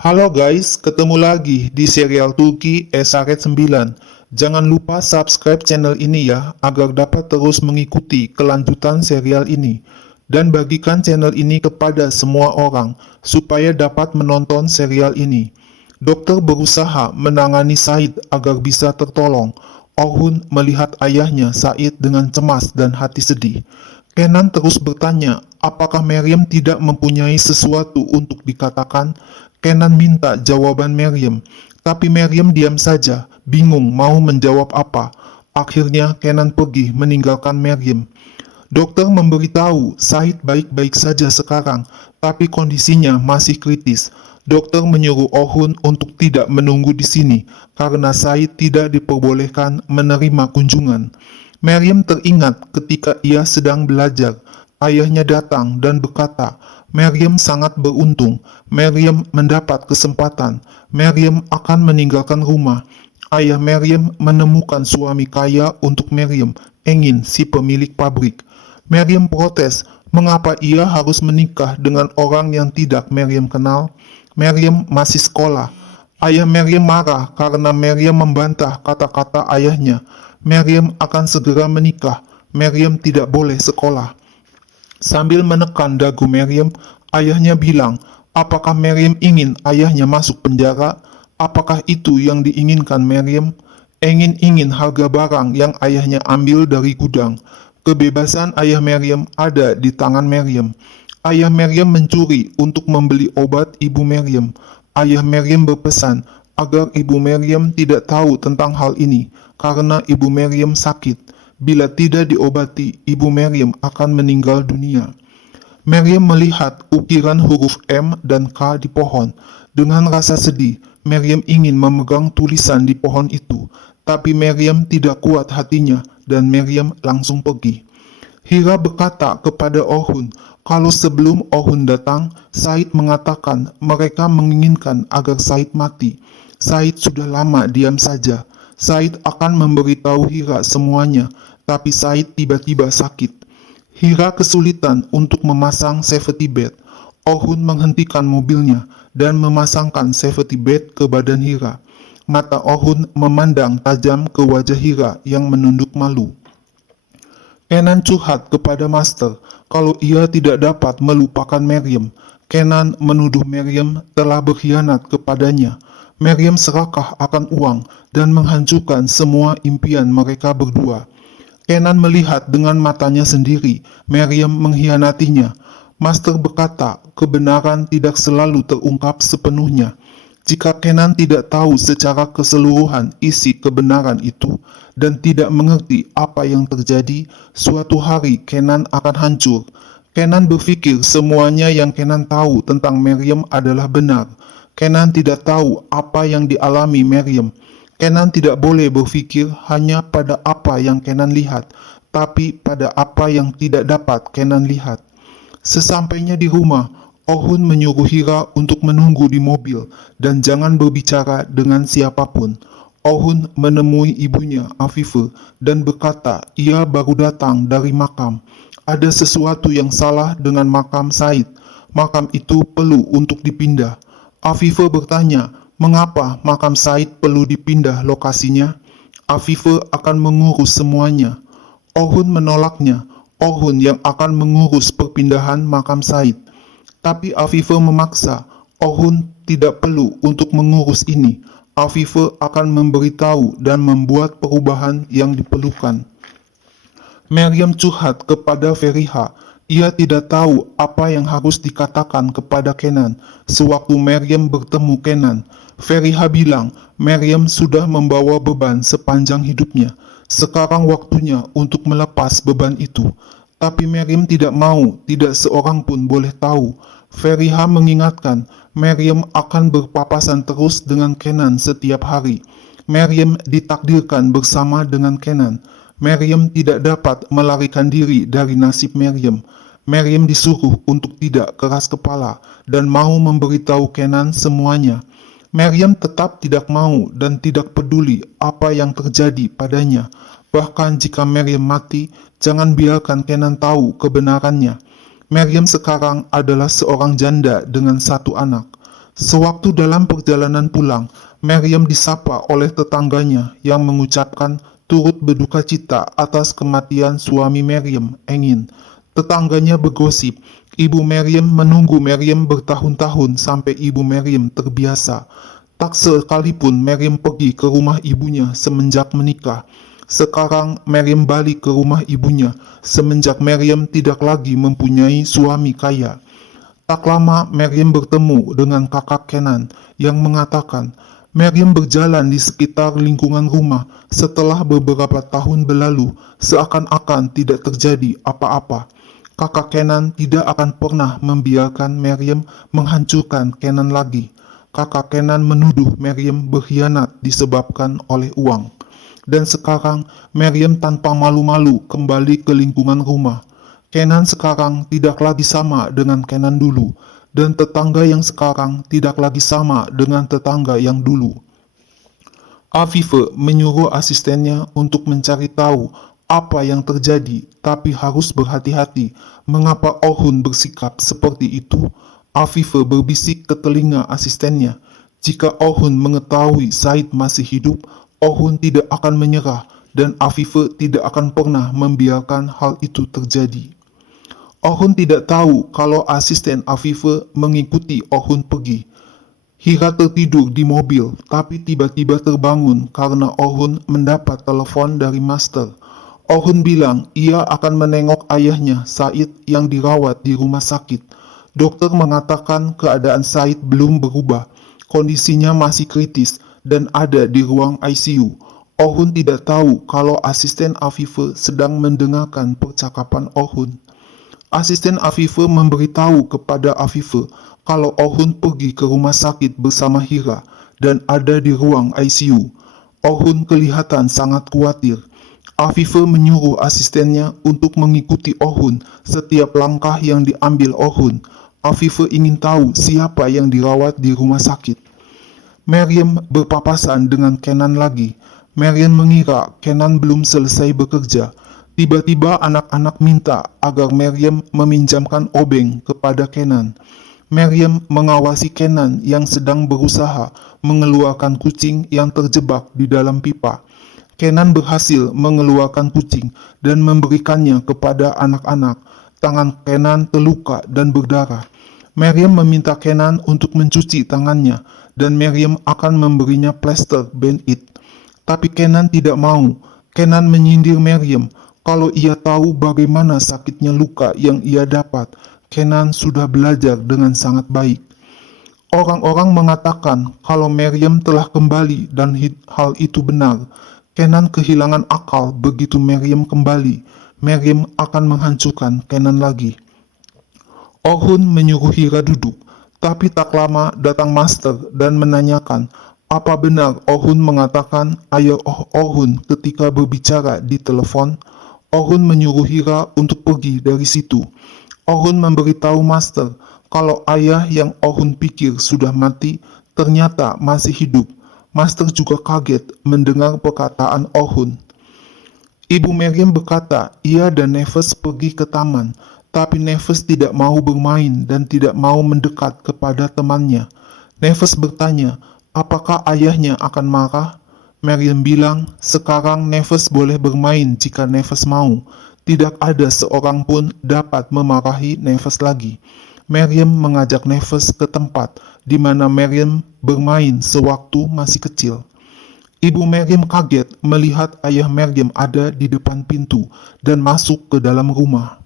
Halo guys, ketemu lagi di serial Turki Esaret 9. Jangan lupa subscribe channel ini ya, agar dapat terus mengikuti kelanjutan serial ini. Dan bagikan channel ini kepada semua orang, supaya dapat menonton serial ini. Dokter berusaha menangani Said agar bisa tertolong. Orhun melihat ayahnya Said dengan cemas dan hati sedih. Kenan terus bertanya, apakah Maryam tidak mempunyai sesuatu untuk dikatakan? Kenan minta jawaban Maryam, tapi Maryam diam saja, bingung mau menjawab apa. Akhirnya Kenan pergi meninggalkan Maryam. Dokter memberitahu Said baik-baik saja sekarang, tapi kondisinya masih kritis. Dokter menyuruh Orhun untuk tidak menunggu di sini, karena Said tidak diperbolehkan menerima kunjungan. Maryam teringat ketika ia sedang belajar. Ayahnya datang dan berkata, Maryam sangat beruntung. Maryam mendapat kesempatan. Maryam akan meninggalkan rumah. Ayah Maryam menemukan suami kaya untuk Maryam, Engin, si pemilik pabrik. Maryam protes, mengapa ia harus menikah dengan orang yang tidak Maryam kenal? Maryam masih sekolah. Ayah Maryam marah karena Maryam membantah kata-kata ayahnya. Maryam akan segera menikah. Maryam tidak boleh sekolah. Sambil menekan dagu Maryam, ayahnya bilang, apakah Maryam ingin ayahnya masuk penjara? Apakah itu yang diinginkan Maryam? Ingin harga barang yang ayahnya ambil dari gudang. Kebebasan ayah Maryam ada di tangan Maryam. Ayah Maryam mencuri untuk membeli obat ibu Maryam. Ayah Maryam berpesan agar ibu Maryam tidak tahu tentang hal ini, karena ibu Maryam sakit. Bila tidak diobati, ibu Maryam akan meninggal dunia. Maryam melihat ukiran huruf M dan K di pohon. Dengan rasa sedih, Maryam ingin memegang tulisan di pohon itu, tapi Maryam tidak kuat hatinya dan Maryam langsung pergi. Hira berkata kepada Orhun, kalau sebelum Orhun datang, Said mengatakan mereka menginginkan agar Said mati. Said sudah lama diam saja. Said akan memberitahu Hira semuanya, tapi Said tiba-tiba sakit. Hira kesulitan untuk memasang safety belt. Orhun menghentikan mobilnya dan memasangkan safety belt ke badan Hira. Mata Orhun memandang tajam ke wajah Hira yang menunduk malu. Kenan curhat kepada Master kalau ia tidak dapat melupakan Maryam. Kenan menuduh Maryam telah berkhianat kepadanya. Maryam serakah akan uang dan menghancurkan semua impian mereka berdua. Kenan melihat dengan matanya sendiri, Maryam mengkhianatinya. Master berkata, kebenaran tidak selalu terungkap sepenuhnya. Jika Kenan tidak tahu secara keseluruhan isi kebenaran itu dan tidak mengerti apa yang terjadi, suatu hari Kenan akan hancur. Kenan berpikir semuanya yang Kenan tahu tentang Maryam adalah benar. Kenan tidak tahu apa yang dialami Maryam. Kenan tidak boleh berpikir hanya pada apa yang Kenan lihat, tapi pada apa yang tidak dapat Kenan lihat. Sesampainya di rumah, Orhun menyuruh Hira untuk menunggu di mobil dan jangan berbicara dengan siapapun. Orhun menemui ibunya, Afife, dan berkata ia baru datang dari makam. Ada sesuatu yang salah dengan makam Said. Makam itu perlu untuk dipindah. Afife bertanya, mengapa makam Said perlu dipindah lokasinya? Afife akan mengurus semuanya. Orhun menolaknya. Orhun yang akan mengurus perpindahan makam Said. Tapi Afife memaksa, Orhun tidak perlu untuk mengurus ini. Afife akan memberitahu dan membuat perubahan yang diperlukan. Maryam curhat kepada Feriha. Ia tidak tahu apa yang harus dikatakan kepada Kenan. Sewaktu Maryam bertemu Kenan, Feriha bilang, Maryam sudah membawa beban sepanjang hidupnya. Sekarang waktunya untuk melepas beban itu. Tapi Maryam tidak mau, tidak seorang pun boleh tahu. Feriha mengingatkan, Maryam akan berpapasan terus dengan Kenan setiap hari. Maryam ditakdirkan bersama dengan Kenan. Maryam tidak dapat melarikan diri dari nasib Maryam. Maryam disuruh untuk tidak keras kepala dan mau memberitahu Kenan semuanya. Maryam tetap tidak mau dan tidak peduli apa yang terjadi padanya. Bahkan jika Maryam mati, jangan biarkan Kenan tahu kebenarannya. Maryam sekarang adalah seorang janda dengan satu anak. Sewaktu dalam perjalanan pulang, Maryam disapa oleh tetangganya yang mengucapkan turut berduka cita atas kematian suami Maryam, Engin. Tetangganya bergosip, ibu Maryam menunggu Maryam bertahun-tahun sampai ibu Maryam terbiasa. Tak sekalipun Maryam pergi ke rumah ibunya semenjak menikah. Sekarang Maryam balik ke rumah ibunya semenjak Maryam tidak lagi mempunyai suami kaya. Tak lama Maryam bertemu dengan kakak Kenan yang mengatakan Maryam berjalan di sekitar lingkungan rumah setelah beberapa tahun berlalu seakan-akan tidak terjadi apa-apa. Kakak Kenan tidak akan pernah membiarkan Maryam menghancurkan Kenan lagi. Kakak Kenan menuduh Maryam berkhianat disebabkan oleh uang. Dan sekarang Maryam tanpa malu-malu kembali ke lingkungan rumah. Kenan sekarang tidak lagi sama dengan Kenan dulu, dan tetangga yang sekarang tidak lagi sama dengan tetangga yang dulu. Afife menyuruh asistennya untuk mencari tahu apa yang terjadi, tapi harus berhati-hati. Mengapa Ohun bersikap seperti itu? Afife berbisik ke telinga asistennya. Jika Ohun mengetahui Said masih hidup, Ohun tidak akan menyerah, dan Afife tidak akan pernah membiarkan hal itu terjadi. Ohun tidak tahu kalau asisten Afife mengikuti Ohun pergi. Hira tertidur di mobil, tapi tiba-tiba terbangun karena Ohun mendapat telepon dari Master. Ohun bilang ia akan menengok ayahnya, Said, yang dirawat di rumah sakit. Dokter mengatakan keadaan Said belum berubah, kondisinya masih kritis dan ada di ruang ICU. Ohun tidak tahu kalau asisten Afife sedang mendengarkan percakapan Ohun. Asisten Afife memberitahu kepada Afife kalau Ohun pergi ke rumah sakit bersama Hira dan ada di ruang ICU. Ohun kelihatan sangat khawatir. Afife menyuruh asistennya untuk mengikuti Ohun setiap langkah yang diambil Ohun. Afife ingin tahu siapa yang dirawat di rumah sakit. Maryam berpapasan dengan Kenan lagi. Maryam mengira Kenan belum selesai bekerja. Tiba-tiba anak-anak minta agar Maryam meminjamkan obeng kepada Kenan. Maryam mengawasi Kenan yang sedang berusaha mengeluarkan kucing yang terjebak di dalam pipa. Kenan berhasil mengeluarkan kucing dan memberikannya kepada anak-anak. Tangan Kenan terluka dan berdarah. Maryam meminta Kenan untuk mencuci tangannya dan Maryam akan memberinya plester Band-Aid. Tapi Kenan tidak mau. Kenan menyindir Maryam. Kalau ia tahu bagaimana sakitnya luka yang ia dapat, Kenan sudah belajar dengan sangat baik. Orang-orang mengatakan kalau Maryam telah kembali dan hal itu benar. Kenan kehilangan akal begitu Maryam kembali. Maryam akan menghancurkan Kenan lagi. Ohun menyuruh Hira duduk, tapi tak lama datang Master dan menanyakan apa benar Ohun mengatakan ayah Ohun ketika berbicara di telepon. Ohun menyuruh Hira untuk pergi dari situ. Ohun memberitahu Master kalau ayah yang Ohun pikir sudah mati ternyata masih hidup. Master juga kaget mendengar perkataan Ohun. Ibu Maryam berkata ia dan Neves pergi ke taman, tapi Neves tidak mau bermain dan tidak mau mendekat kepada temannya. Neves bertanya, apakah ayahnya akan marah? Maryam bilang, sekarang Neves boleh bermain jika Neves mau. Tidak ada seorang pun dapat memarahi Neves lagi. Maryam mengajak Neves ke tempat di mana Maryam bermain sewaktu masih kecil. Ibu Maryam kaget melihat ayah Maryam ada di depan pintu dan masuk ke dalam rumah.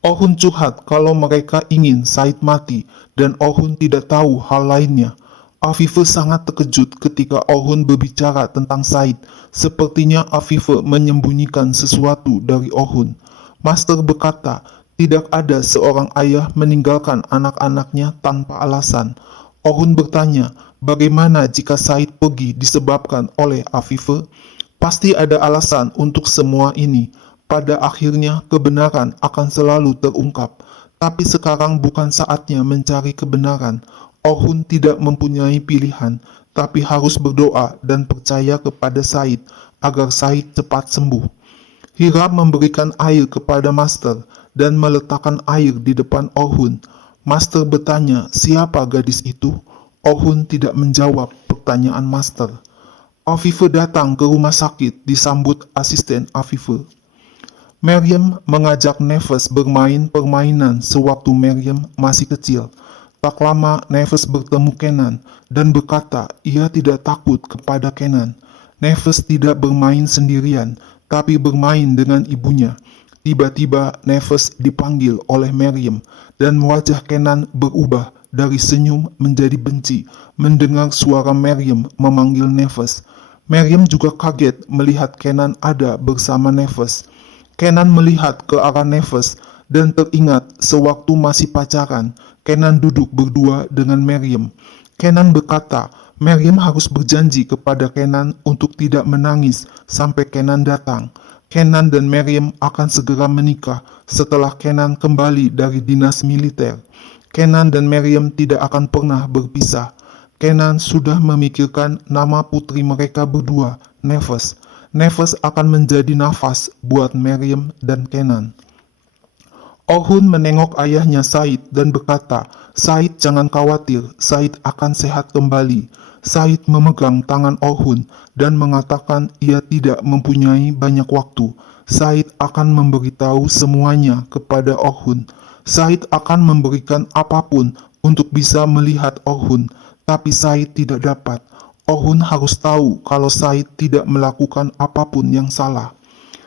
Ohun curhat kalau mereka ingin Said mati dan Ohun tidak tahu hal lainnya. Afife sangat terkejut ketika Ohun berbicara tentang Said. Sepertinya Afife menyembunyikan sesuatu dari Ohun. Master berkata, tidak ada seorang ayah meninggalkan anak-anaknya tanpa alasan. Ohun bertanya, bagaimana jika Said pergi disebabkan oleh Afife? Pasti ada alasan untuk semua ini. Pada akhirnya kebenaran akan selalu terungkap. Tapi sekarang bukan saatnya mencari kebenaran. Ohun tidak mempunyai pilihan, tapi harus berdoa dan percaya kepada Said agar Said cepat sembuh. Hira memberikan air kepada Master dan meletakkan air di depan Ohun. Master bertanya, siapa gadis itu? Oh-hun tidak menjawab pertanyaan Master. Afife datang ke rumah sakit disambut asisten Afife. Maryam mengajak Neves bermain permainan sewaktu Maryam masih kecil. Tak lama Neves bertemu Kenan dan berkata ia tidak takut kepada Kenan. Neves tidak bermain sendirian, tapi bermain dengan ibunya. Tiba-tiba Neves dipanggil oleh Maryam dan wajah Kenan berubah dari senyum menjadi benci mendengar suara Maryam memanggil Neves. Maryam juga kaget melihat Kenan ada bersama Neves. Kenan melihat ke arah Neves dan teringat sewaktu masih pacaran, Kenan duduk berdua dengan Maryam. Kenan berkata, Maryam harus berjanji kepada Kenan untuk tidak menangis sampai Kenan datang. Kenan dan Maryam akan segera menikah setelah Kenan kembali dari dinas militer. Kenan dan Maryam tidak akan pernah berpisah. Kenan sudah memikirkan nama putri mereka berdua, Neves. Neves akan menjadi nafas buat Maryam dan Kenan. Oh-hun menengok ayahnya Said dan berkata, Said jangan khawatir, Said akan sehat kembali. Said memegang tangan Oh-hun dan mengatakan ia tidak mempunyai banyak waktu. Said akan memberitahu semuanya kepada Oh-hun. Said akan memberikan apapun untuk bisa melihat Oh-hun, tapi Said tidak dapat. Oh-hun harus tahu kalau Said tidak melakukan apapun yang salah.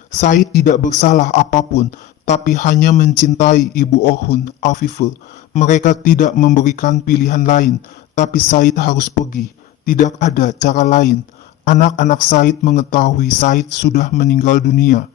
Said tidak bersalah apapun, tapi hanya mencintai ibu Oh-hun, Afife. Mereka tidak memberikan pilihan lain, tapi Said harus pergi. Tidak ada cara lain. Anak-anak Said mengetahui Said sudah meninggal dunia.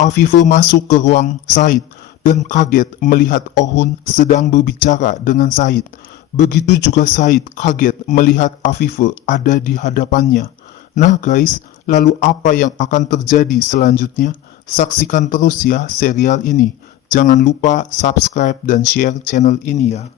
Afife masuk ke ruang Said dan kaget melihat Oh-hun sedang berbicara dengan Said. Begitu juga Said kaget melihat Afife ada di hadapannya. Nah guys, lalu apa yang akan terjadi selanjutnya? Saksikan terus ya serial ini. Jangan lupa subscribe dan share channel ini ya.